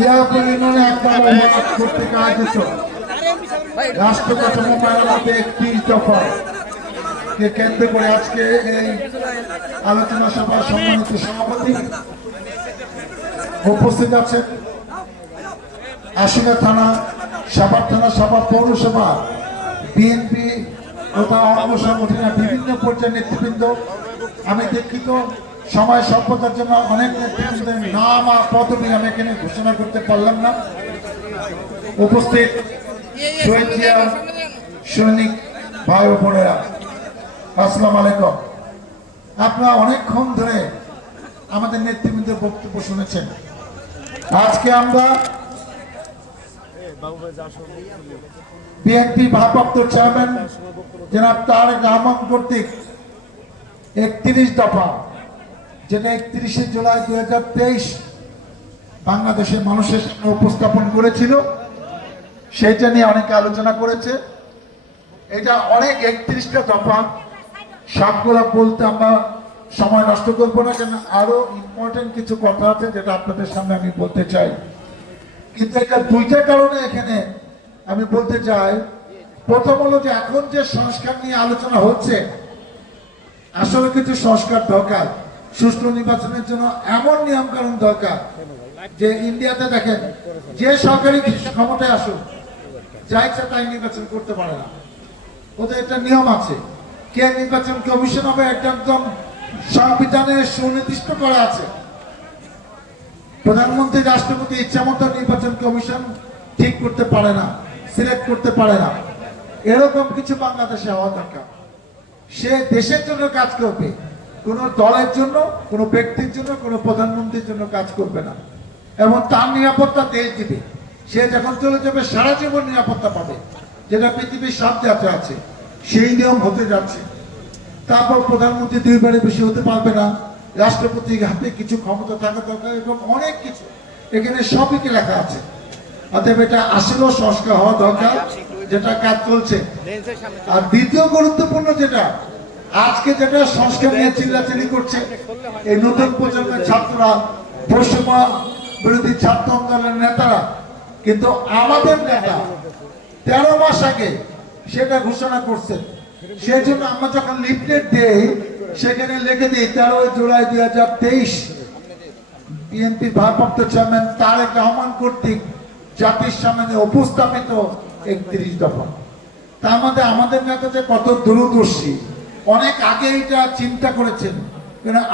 ইয়ারপুর ইউনিয়নে ১ নম্বর ওয়ার্ড কর্তৃক আয়োজিত রাষ্ট্র কাঠামো মেরামতে ৩১ দফা কে কেন্দ্র করে আজকে এই আলোচনা সভার সম্মানিত সভাপতি উপস্থিত আছেন আশুলিয়া থানা, সাভার থানা, সাভার পৌরসভা, বিএনপি তথা অঙ্গ সংগঠনের বিভিন্ন পর্যায়ের নেতৃবৃন্দ। আমি দুঃখিত, সময় স্বল্পতার জন্য অনেক নেতৃবৃন্দের নাম আর পদবি আমি এখানে ঘোষণা করতে পারলাম না। উপস্থিত শহীদ জিয়া সৈনিক ভাই ও বোনেরা, আসসালামু আলাইকুম। আপনারা অনেকক্ষণ ধরে আমাদের নেতৃবৃন্দের বক্তব্য শুনেছেন। আজকে আমরা বিএনপি ভারপ্রাপ্ত চেয়ারম্যান জনাব তারেক রহমান কর্তৃক ৩১ দফা, যেটা ৩১শে জুলাই ২০২৩ বাংলাদেশের মানুষের সামনে উপস্থাপন করেছিল, সেইটা নিয়ে অনেকে আলোচনা করেছে। এটা অনেক ৩১টা দফা, সবগুলো বলতে আমরা সময় নষ্ট করবো না, কেন আরো ইম্পর্টেন্ট কিছু কথা আছে যেটা আপনাদের সামনে আমি বলতে চাই। কিন্তু এটা দুইটা কারণে এখানে আমি বলতে চাই। প্রথম হলো যে এখন যে সংস্কার নিয়ে আলোচনা হচ্ছে, আসলে কিছু সংস্কার দরকার। সুষ্ঠু নির্বাচনের জন্য এমন নিয়ম কানুন দরকার যে ইন্ডিয়াতে দেখেন, যে সরকারি ক্ষমতায় আসুক যা ইচ্ছা তাই নির্বাচন করতে পারে না, ওদের একটা নিয়ম আছে। কে নির্বাচন কমিশন হবে একদম সংবিধানে সুনির্দিষ্ট করা আছে। প্রধানমন্ত্রী, রাষ্ট্রপতি ইচ্ছা মতো নির্বাচন কমিশন ঠিক করতে পারে না, সিলেক্ট করতে পারে না। এরকম কিছু বাংলাদেশে হওয়া দরকার। সে দেশের জন্য কাজ করবে, কোনো দলের জন্য, কোনো ব্যক্তির জন্য, কোনো প্রধানমন্ত্রীর জন্য কাজ করবে না, এবং তার নিরাপত্তা দেশ দিবে। সে যখন চলে যাবে সারা জীবন নিরাপত্তা পাবে, যেটা পৃথিবীর সব জাতি আছে। সেই নিয়ম হতে যাচ্ছে। তারপর প্রধানমন্ত্রী 2 বারের বেশি হতে পারবে না, রাষ্ট্রপতির হাতে কিছু ক্ষমতা থাকা দরকার, এবং অনেক কিছু এখানে সবই লেখা আছে। অতএব এটা আসলেও সংস্কার হওয়া দরকার, যেটা কাজ চলছে। আর দ্বিতীয় গুরুত্বপূর্ণ যেটা, আজকে যেটা সংস্কার নিয়ে চিল্লাচিল্লি করছে এই নতুন প্রজন্মের ছাত্ররা, বৈষম্য বিরোধী ছাত্র আন্দোলনের নেতারা, কিন্তু আমাদের নেতা 13 মাস আগে সেটা ঘোষণা করছেন। সেই জন্য আমরা যখন লিফলেট দেই সেখানে লিখে দিই 13 জুলাই 2023 বিএনপি ভারপ্রাপ্ত চেয়ারম্যান তারেক রহমান কর্তৃক জাতির সামনে উপস্থাপিত ৩১ দফা। তার মধ্যে আমাদের নেতা যে কত দূরদর্শী, অনেক আগে এটা চিন্তা করেছেন।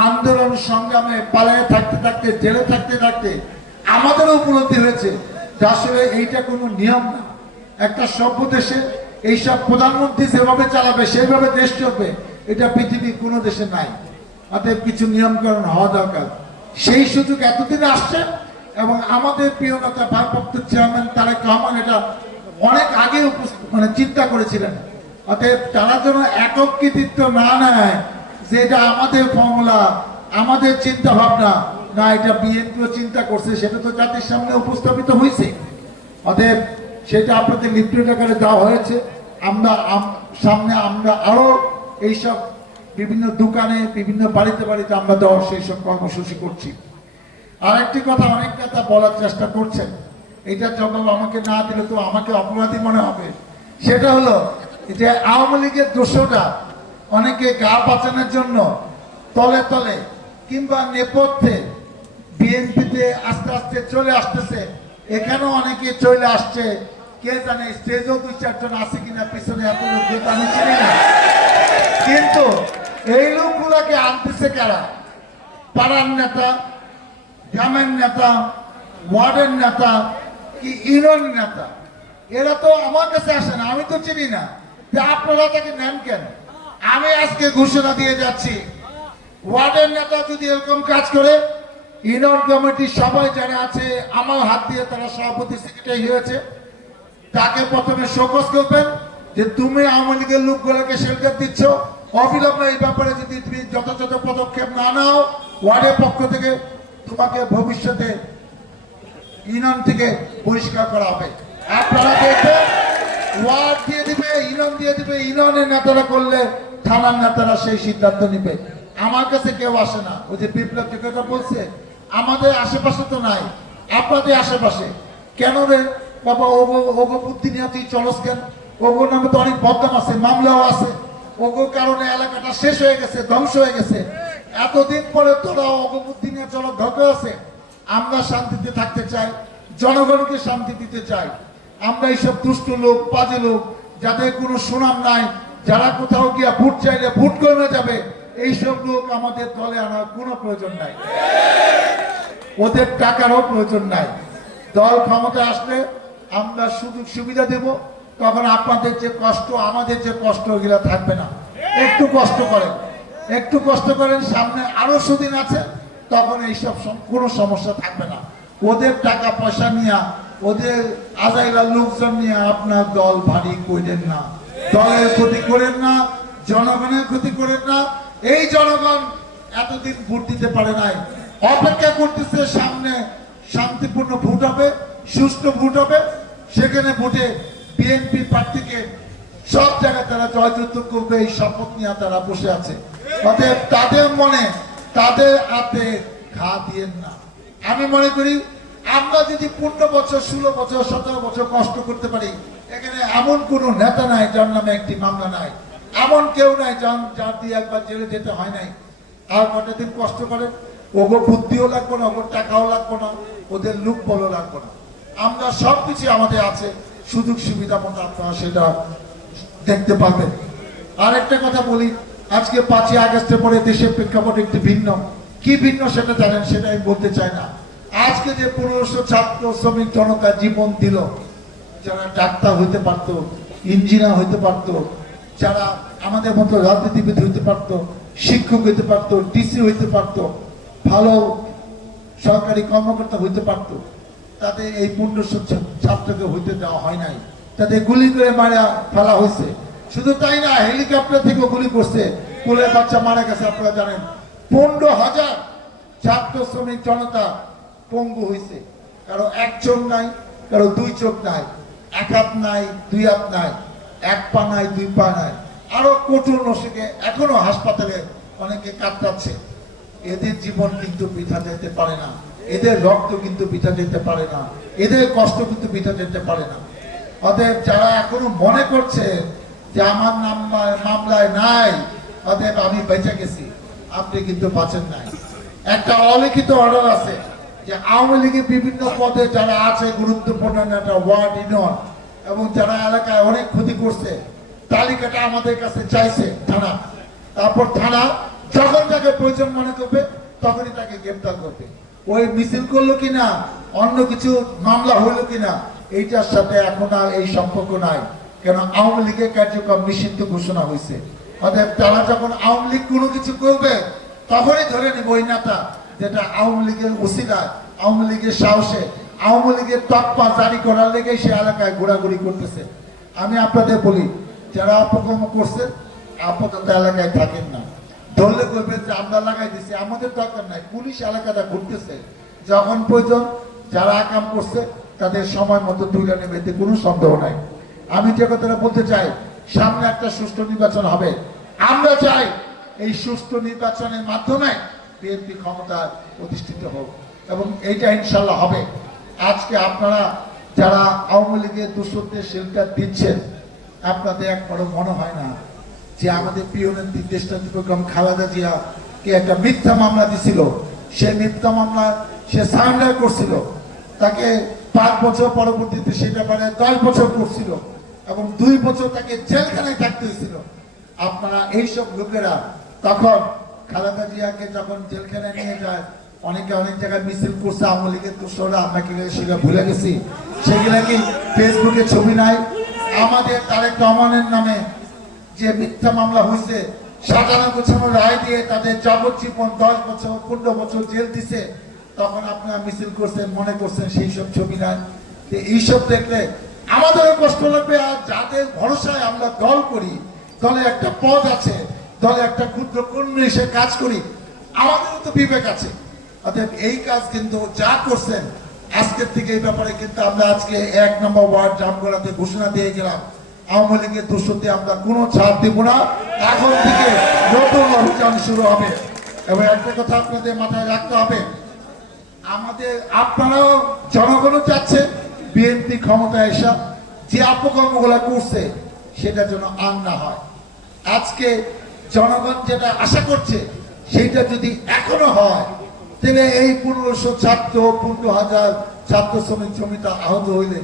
আন্দোলন সংগ্রামে পালায়ে থাকতে থাকতে, জেলে থাকতে থাকতে আমাদেরও উপলব্ধি হয়েছে যে আসলে এইটা কোনো নিয়ম না। একটা সভ্য দেশে এইসব প্রধানমন্ত্রী যেভাবে চালাবে সেইভাবে দেশ চলবে, এটা পৃথিবীর কোনো দেশে নাই। অতএব কিছু নিয়মকানুন হওয়া দরকার। সেই সুযোগ এতদিন আসছে, এবং আমাদের প্রিয় নেতা ভারপ্রাপ্ত চেয়ারম্যান তারেক রহমান এটা অনেক আগে চিন্তা করেছিলেন। অতএব তারা যেন একক কৃতিত্ব না নেয় যে এটা আমাদের ফর্মুলা, আমাদের চিন্তা ভাবনা না, এটা বিএনপিও চিন্তা করছে, সেটা তো জাতির সামনে উপস্থাপিত হয়েছে। অতএব সেটা আপনাদের লিফলেট আকারে দেওয়া হয়েছে। আমরা সামনে আমরা আরো এইসব বিভিন্ন দোকানে, বিভিন্ন বাড়িতে বাড়িতে আমরা দেওয়ার সেই সব কর্মসূচি করছি। আরেকটি কথা অনেক নেতা বলার চেষ্টা করছেন, এটা জবাব আমাকে না দিলে তো আমাকে অপরাধী মনে হবে। সেটা হলো যে আওয়ামী লীগের দোষটা অনেকে গা বাঁচানোর জন্য তলে তলে কিংবা নেপথ্যে বিএনপিতে আস্তে আস্তে চলে আসতেছে। এখানেও অনেকে চলে আসছে, কে জানে স্টেজেও 2-4 জন আছে কিনা, পিছনে এত লোক আমি চিনি না। কিন্তু এই লোকগুলাকে আনতেছে কারা? পাড়ার নেতা, গ্রামের নেতা, ওয়ার্ডের নেতা, কি ইউনিয়ন নেতা। এরা তো আমার কাছে আসে না, আমি তো চিনি না। আপনারা তাকে নেন কেন? আমি আজকে ঘোষণা দিয়ে যাচ্ছি, ওয়ার্ডের নেতা যদি এরকম কাজ করে, ইউনিয়ন কমিটির সবাই যারা আছে আমার হাত দিয়ে তারা সভাপতি সেক্রেটারি হয়েছে, তাকে প্রথমে শোকজ করবেন যে তুমি আওয়ামী লীগের লোকগুলোকে শেল্টার দিচ্ছ, অবিলম্বে এই ব্যাপারে যদি তুমি যথাযথ পদক্ষেপ না নাও, ওয়ার্ডের পক্ষ থেকে তোমাকে ভবিষ্যতে ইউনিয়ন থেকে বহিষ্কার করা হবে। আপনারা দেখবেন ওয়ার্ড দিয়ে দিবে, ইউনিয়ন দিয়ে দিবে, ইউনিয়নের নেতারা করলে থানার নেতারা সেই সিদ্ধান্ত নিবে। আমার কাছে কেউ আসে না। ওই যে বিপ্লব যে কথা বলছে, আমাদের আশেপাশে তো নাই। আপনাদের আশেপাশে। কেন রে বাবা, ওগো বুদ্ধি নিয়ে তুই চলস কেন? ওগো নামে তো অনেক বদনাম আছে, মামলাও আছে। ওগো কারণে এলাকাটা শেষ হয়ে গেছে, ধ্বংস হয়ে গেছে। এতদিন পরে তোরা ওগো বুদ্ধি নিয়ে চলো, ধকে আছে। আমরা শান্তিতে থাকতে চাই, জনগণকে শান্তি দিতে চাই। আমরা এইসব দুষ্ট লোক, বাজে লোক, যাদের কোনো সুনাম নাই, যারা কোথাও গিয়া ভোট চাইলে ভোট করে যাবে, এইসব লোক আমাদের দলে আনার কোনো প্রয়োজন নাই, ওদের টাকারও প্রয়োজন নাই। দল ক্ষমতা আসলে আমরা সুযোগ সুবিধা দেব, তখন আপনাদের যে কষ্ট, আমাদের যে কষ্ট, ওগুলা থাকবে না। একটু কষ্ট করেন, একটু কষ্ট করেন, সামনে আরো সুদিন আছে, তখন এইসব কোনো সমস্যা থাকবে না। ওদের টাকা পয়সা নিয়ে, ওদের আজাইলা লোকজন নিয়ে আপনার দল ভারী করেন না, দলের ক্ষতি করেন না, জনগণের ক্ষতি করেন না। এই জনগণ এতদিন ভোট দিতে পারে নাই, অপেক্ষা করতেছে সামনে শান্তিপূর্ণ ভোট হবে, সুষ্ঠু ভোট হবে। সেখানে ভোটে বিএনপি প্রার্থীকে সব জায়গায় তারা জয়যুক্ত করবে, এই শপথ নিয়ে তারা বসে আছে। অতএব তাদের মনে, তাদের হাতে ঘা দিয়েন না। আমি মনে করি আমরা যদি 15 বছর, 16 বছর, 17 বছর কষ্ট করতে পারি, এখানে এমন কোন নেতা নাই যার নামে একটি মামলা নাই, এমন কেউ নাই যার দিয়ে একবার জেলে যেতে হয় নাই। আর কটা দিন কষ্ট করেন, ওগো বুদ্ধিও লাগবে না, ওগো টাকাও লাগবে না, ওদের লুক বলও লাগবে না। আমরা সবকিছু আমাদের আছে, সুযোগ সুবিধা মতো আপনারা সেটা দেখতে পাবেন। আর একটা কথা বলি, আজকে 5ই আগস্টের পরে দেশের প্রেক্ষাপট একটি ভিন্ন। কি ভিন্ন সেটা জানেন, সেটা আমি বলতে চাই না। আজকে যে 1500 ছাত্র শ্রমিক জনতা জীবন দিল, যারা ডাক্তার হইতে পারতো, ইঞ্জিনিয়ার হইতে পারতো, যারা আমাদের মতো রাজনীতিবিদ হইতে পারতো, শিক্ষক হইতে পারতো, ডিসি হইতে পারতো, ভালো সরকারি কর্মকর্তা হইতে পারতো, তাদের এই 1500 ছাত্রকে হইতে দেওয়া হয় নাই। তাদের গুলি করে মারা ফেলা হয়েছে। শুধু তাই না, হেলিকপ্টার থেকে গুলি করছে, কোলের বাচ্চা মারা গেছে। আপনারা জানেন 15,000 ছাত্র শ্রমিক জনতা পঙ্গু হয়েছে। কারো এক চোখ নাই, কারো 2 চোখ নাই, এক হাত নাই, 2 হাত নাই, এক পা নাই, 2 পা নাই, আরো কঠোর নসিকে এখনো হাসপাতালে অনেকে কাটাচ্ছে। এদের জীবন কিন্তু বৃথা যেতে পারে না, এদের রক্ত কিন্তু বৃথা যেতে পারে না, এদের কষ্ট কিন্তু বৃথা যেতে পারে না। অতএব যারা এখনো মনে করছে যে আমার নাম মামলায় নাই, অতএব আমি বেঁচে গেছি, আপনি কিন্তু বাঁচেন নাই। একটা অলিখিত অর্ডার আছে যে আওয়ামী লীগের বিভিন্ন পদে যারা আছে, গুরুত্বপূর্ণ একটা ওয়ার্ড ইউনিয়ন, এবং যারা এলাকায় অনেক ক্ষতি করছে, তালিকাটা আমাদের কাছে চাইছে থানা। তারপর থানা যখন তাকে প্রয়োজন মনে করবে তখনই তাকে গ্রেপ্তার করবে। ওই মিছিল করলো কিনা, অন্য কিছু মামলা হইলো কিনা, এইটার সাথে এখন আর এই সম্পর্ক নাই। কেন আওয়ামী লীগের কার্যক্রম নিষিদ্ধ ঘোষণা হয়েছে। অতএব তারা যখন আওয়ামী লীগ কোনো কিছু করবে, তখনই ধরে নেব ওই নেতা যেটা আওয়ামী লীগের ওসিলায়, আওয়ামী লীগের সাহসে, আওয়ামী লীগের তৎপা জারি করার লেগে সে এলাকায় ঘোরাঘুরি করতেছে। আমি আপনাদের বলি, যারা অপকর্ম করছে আপাতত এলাকায় থাকেন না। ধরলে করবেন যে আমরা লাগাই দিচ্ছি, আমাদের দরকার নাই। পুলিশ এলাকাটা ঘুরতেছে, যখন প্রয়োজন যারা আকাম করছে তাদের সময় মতো তুলে নেবে, এতে কোনো সন্দেহ নাই। আমি যে কথাটা বলতে চাই, সামনে একটা সুষ্ঠু নির্বাচন হবে। আমরা চাই এই সুষ্ঠু নির্বাচনের মাধ্যমে বিএনপি ক্ষমতায় প্রতিষ্ঠিত হোক, এবং এইটা ইনশাল্লাহ হবে। আজকে আপনারা যারা আওয়ামী লীগের দোষরদের শেল্টার দিচ্ছেন, আপনাদের একবারও মনে হয় না যে আমাদের প্রিয় নেত্রী দেশনেত্রী বেগম খালেদা জিয়া কে একটা মিথ্যা মামলা দিছিল, সে মিথ্যা মামলা সে সারেন্ডার করছিল, তাকে 5 বছর পরবর্তীতে সে ব্যাপারে 10 বছর করছিল, এবং 2 বছর তাকে জেলখানায় থাকতে হয়েছিল। আপনারা এইসব লোকেরা তখন খালেদা জিয়াকে যখন জেলখানায় নিয়ে যায়, অনেকে অনেক জায়গায় মিছিল করছে আওয়ামী লীগের দোষরা, আমরা কি সেটা ভুলে গেছি? সেগুলা কি ফেসবুকে ছবি নাই? আমাদের তারেক রহমানের নামে যে মিথ্যা মামলা হয়েছে, সাজানো গোছানো রায় দিয়ে তাদের যাবজ্জীবন 10 বছর 15 বছর জেল দিছে, তখন আপনারা মিছিল করছেন, মনে করছেন সেই সব ছবি নাই। এইসব দেখলে আমাদেরও কষ্ট লাগবে। আর যাদের ভরসায় আমরা দল করি, দলে একটা পদ আছে, দলে একটা ক্ষুদ্র কর্মী এসে কাজ করি, আমাদেরও তো বিবেক আছে। অর্থাৎ এই কাজ কিন্তু যা করছেন আজকের থেকে, এই ব্যাপারে কিন্তু আমরা আজকে 1 নম্বর ওয়ার্ড জামগড়াতে ঘোষণা দিয়ে গেলাম, আওয়ামী লীগের দোষতে আমরা কোনো ছাড় দেব না। এখন থেকে নতুন অভিযান শুরু হবে। এবং একটা কথা আপনাদের মাথায় রাখতে হবে, আমাদের আপনারাও জনগণও চাচ্ছে বিএনপি ক্ষমতায় এসে যে অপকর্মগুলো করছে সেটা যেন আর না হয়। আজকে জনগণ যেটা আশা করছে সেটা যদি এখনো হয়, তাহলে এই 1500 ছাত্র 15,000 ছাত্র শ্রমিক জমিতে আহত হইলে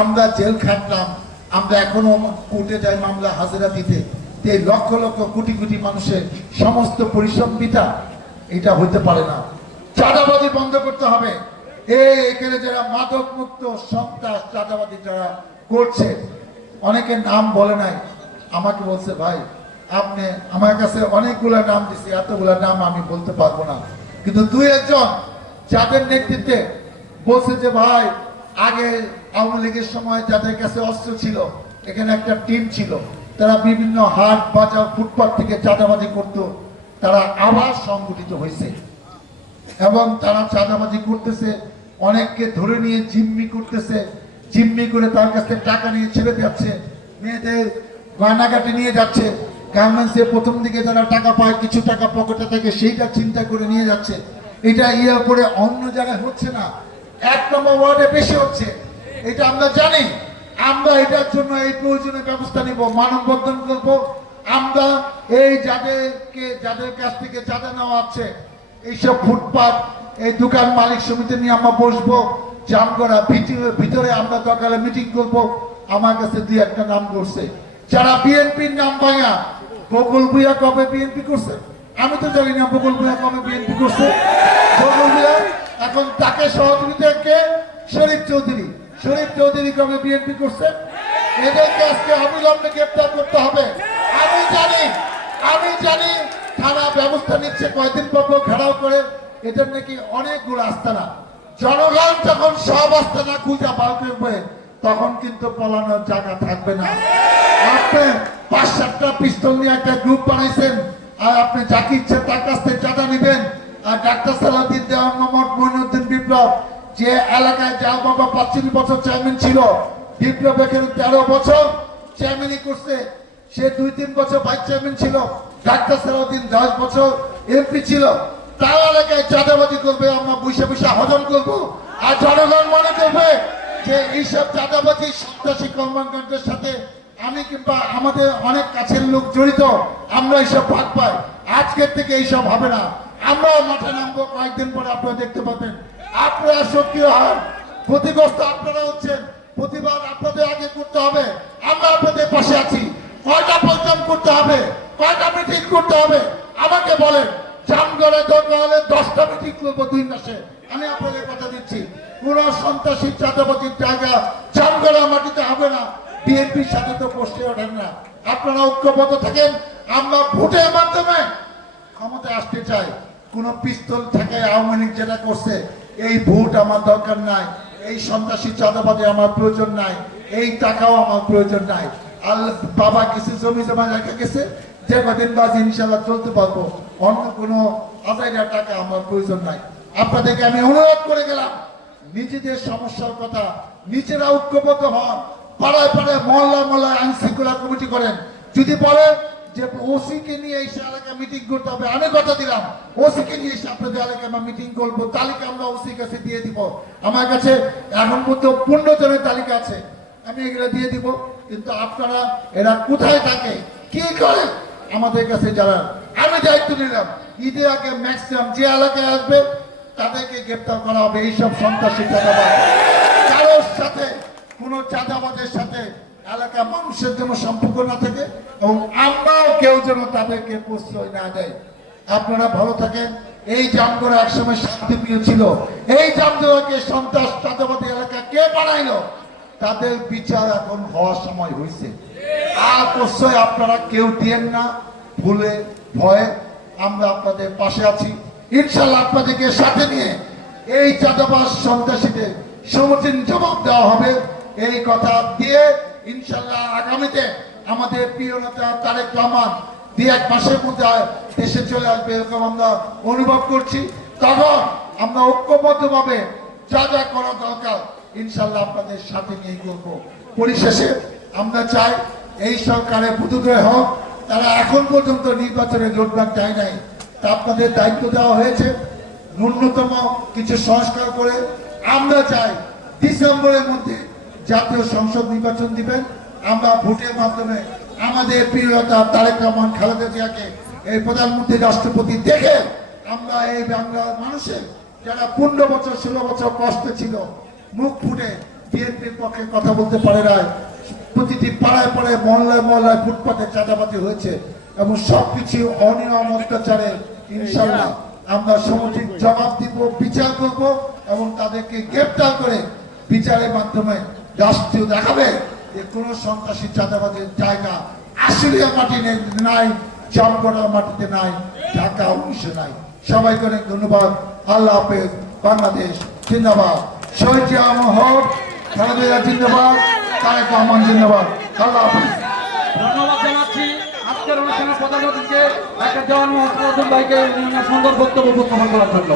আমরা জেল খাটলাম, আমরা এখনো কোর্টে যাই মামলা হাজিরা দিতে, এই লক্ষ লক্ষ কোটি কোটি মানুষের সমস্ত পরিশ্রম বিটা এটা হইতে পারে না। চাঁদাবাজি বন্ধ করতে হবে। এখানে যারা মাদক মুক্ত সন্ত্রাস চাঁদাবাজি যারা করছে, অনেকের নাম বলে নাই, আমাকে বলছে ভাই আপনি আমার কাছে অনেকগুলা নাম দিছে, এতগুলা নাম আমি বলতে পারবো না, কিন্তু দুই একজন যাদের নেতৃত্বে বলছে যে ভাই আগে আওয়ামী লীগের সময় যাদের কাছে অস্ত্র ছিল, এখানে একটা টিম ছিল, তারা বিভিন্ন হাট বাজার ফুটপাত থেকে চাঁদাবাজি করত, তারা আবার সংগঠিত হয়েছে এবং তারা চাঁদাবাজি করতেছে, অনেককে ধরে নিয়ে জিম্মি করতেছে, জিম্মি করে তার কাছ থেকে টাকা নিয়ে ছেড়ে যাচ্ছে, মেয়েদের গয়নাঘাটে নিয়ে যাচ্ছে, গার্মেন্টসে প্রথম দিকে যারা টাকা পায় কিছু টাকা পকেটে থেকে সেইটা চিন্তা করে নিয়ে যাচ্ছে। এটা ইয়ে করে অন্য জায়গায় হচ্ছে না, 1 নম্বর ওয়ার্ডে বেশি হচ্ছে, এটা আমরা জানি। আমরা এটার জন্য এই প্রয়োজনীয় ব্যবস্থা নিব, মানববন্ধন করব। আমরা এই যাদের কাছ থেকে চাঁদা নেওয়া আছে এইসব ফুটপাত এই দোকান মালিক সমিতি নিয়ে আমরা বসবো, জামগড়া ভিতরে আমরা সকালে মিটিং করব। আমার কাছে 2-1টা নাম করছে যারা বিএনপির নাম ভাঙা। বকুল ভূঁইয়া কবে বিএনপি করছে? আমি তো জানি না বকুল ভূঁইয়া কবে বিএনপি করছে। বকুল ভূঁইয়া এখন তাকে সহযোগিতা কে? শরীফ চৌধুরী। শরীফ চৌধুরী কবে বিএনপি করছে? এদেরকে আজকে অবিলম্বে গ্রেপ্তার করতে হবে। আমি জানি থানা ব্যবস্থা নিচ্ছে, কয়েকদিন পর ঘেরাও করে, এদের নাকি অনেকগুলো আস্তানা। জনগণ যখন সব আস্তানা খুঁজা বার করবে তখন কিন্তু পলানোর জায়গা থাকবে না। আপনি 5-7টা পিস্তল নিয়ে একটা গ্রুপ বানাইছেন, আর আপনি যাকে ইচ্ছে তার কাছ থেকে চাঁদা নিবেন। আর ডাক্তার সালাউদ্দিন দেওয়ান মোহাম্মদ মঈনুদ্দিন বিপ্লব যে এলাকায় যা বাবা 25 বছর চেয়ারম্যান ছিল, বিপ্লব এখানে 13 বছর চেয়ারম্যানই করছে, সে 2-3 বছর ভাইস চেয়ারম্যান ছিল। ডাক্তার সালাউদ্দিন 10 বছর এমপি ছিল। তার এলাকায় চাঁদাবাজি করবে, আমরা বসে বসে হজম করবো, আর জনগণ মনে করবে যে এইসব চাঁদাবাজি সন্ত্রাসী কর্মকাণ্ডের সাথে আমি কিংবা আমাদের অনেক কাছের লোক জড়িত, আমরা এইসব ভাগ পাই। আজকের থেকে এইসব হবে না, আমরাও মাঠে নামবো। কয়েকদিন পরে আপনারা দেখতে পাবেন, আপনারা সক্রিয় হন, ক্ষতিগ্রস্ত আপনারা হচ্ছেন, প্রতিবাদ আপনাদের আগে করতে হবে। আমরা আপনাদের পাশে আছি। কয়টা প্রোগ্রাম করতে হবে, কয়টা মিটিং করতে হবে আমাকে বলেন। জামগড়ে দরকার হলে 10টা মিটিং করবো 2 মাসে, আমি আপনাদের কথা দিচ্ছি। কোন সন্ত্রাসী চাঁদাবাজির জায়গা জামগড়া মাটিতে হবে না। বিএনপির সাথে তো বসতে ওঠেন না, আপনারা ঐক্যবদ্ধ থাকেন। আমরা ভোটের মাধ্যমে ক্ষমতায় আসতে চাই। কোন পিস্তল থেকে আওয়ামী লীগ যেটা করছে, এই ভোট আমার দরকার নাই, এই সন্ত্রাসী চাঁদাবাজি আমার প্রয়োজন নাই, এই টাকাও আমার প্রয়োজন নাই। আর বাবা কিছু জমি জমা রেখে গেছে, যে কদিন বাজে ইনশাল্লাহ চলতে পারবো, অন্য কোনো আদায়টা টাকা আমার প্রয়োজন নাই। আপনাদেরকে আমি অনুরোধ করে গেলাম, নিজেদের সমস্যার কথা নিজেরা ঐক্যবদ্ধ হন। পাড়ায় পাড়ায় মহল্লায় আইন শৃঙ্খলা কমিটি করেন। যদি বলেন যে ওসি কে নিয়ে এসে এলাকায় মিটিং করতে হবে, আমি কথা দিলাম ওসি কে নিয়ে এসে আপনাদের এলাকায় আমরা মিটিং করবো, তালিকা আমরা ওসির কাছে দিয়ে দিব। আমার কাছে এখন পর্যন্ত 15 জনের তালিকা আছে, আমি এগুলো দিয়ে দিব। কিন্তু আপনারা এরা কোথায় থাকে, কি করে আমাদের কাছে জানান। আমি দায়িত্ব নিলাম, ঈদের আগে ম্যাক্সিমাম যে এলাকায় আসবে তাদেরকে গ্রেপ্তার করা হবে। এইসব সন্ত্রাসী চাঁদাবাজ কারোর সাথে, কোনো চাঁদাবাজের সাথে এলাকা মানুষের জন্য সম্পর্ক না থাকে, এবং আমরাও কেউ যেন তাদেরকে প্রশ্রয় না দেয়। আপনারা ভালো থাকেন। এই জামগড়া একসময় শান্তিপ্রিয় ছিল, এই জামগড়াকে সন্ত্রাস চাঁদাবাদী এলাকা কে বানাইলো, তাদের বিচার এখন হওয়ার সময় হয়েছে। আর প্রশ্রয় আপনারা কেউ দিয়েন না ভুলে ভয়ে। আমরা আপনাদের পাশে আছি, ইনশাল্লাহ আপনাদেরকে সাথে নিয়ে এই চাঁদাবাজ সন্ত্রাসীদের সমুচীন জবাব দেওয়া হবে। এই কথা দিয়ে ইনশাল্লাহ আগামীতে আমাদের প্রিয় নেতা তারেক রহমান 2-1 মাসের মধ্যে দেশে চলে আসবে, এরকম আমরা অনুভব করছি। তখন আমরা ঐক্যবদ্ধভাবে যা যা করা দরকার ইনশাল্লাহ আপনাদের সাথে নিয়ে করবো। পরিশেষে আমরা চাই এই সরকারের পুতুদয় হোক। তারা এখন পর্যন্ত নির্বাচনে জোটব্যাংক চায় নাই, তা আপনাদের দায়িত্ব দেওয়া হয়েছে। ন্যূনতম কিছু সংস্কার করে আমরা চাই ডিসেম্বরের মধ্যে জাতীয় সংসদ নির্বাচন দিবেন। আমরা ভোটের মাধ্যমে আমাদের প্রিয় নেতা তারেক রহমান খালেদা জিয়াকে এই প্রধানমন্ত্রী রাষ্ট্রপতি দেখে আমরা এই বাংলার মানুষের যারা 15 বছর 16 বছর কষ্টে ছিল, মুখ ফুটে বিএনপির পক্ষে কথা বলতে পারে না, প্রতিটি পাড়ায় পাড়ায় মহল্লায় মহল্লায় ফুটপাতে চাঁদাবাজি হয়েছে এবং সবকিছু অনিয়ম অত্যাচারের ইনশাল্লাহ আমরা সঠিক জবাব দিব, বিচার করব এবং তাদেরকে গ্রেপ্তার করে বিচারের মাধ্যমে রাষ্ট্রীয় দেখাবে যে কোন সন্ত্রাসী চাঁদাবাজের জায়গা আশুলিয়া মাটি নাই, জামগড়ার মাটিতে নাই, ঢাকা 19 নাই। সবাইকে অনেক ধন্যবাদ। আল্লাহ হাফেজ। বাংলাদেশ জিন্দাবাদ। শহীদ জিয়া হক, খালেদা জিয়া জিন্দাবাদ, তারেক রহমান জিন্দাবাদ। আল্লাহ হাফেজ। ধন্যবাদ জানাচ্ছি আজকের অনুষ্ঠানের প্রধান অতিথিকে ডাক্তার জওয়ান মোহাম্মদ ভাইকে সুন্দর বক্তব্য উপস্থাপন করার জন্য।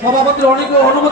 সভাপতির অনেক অনুমতি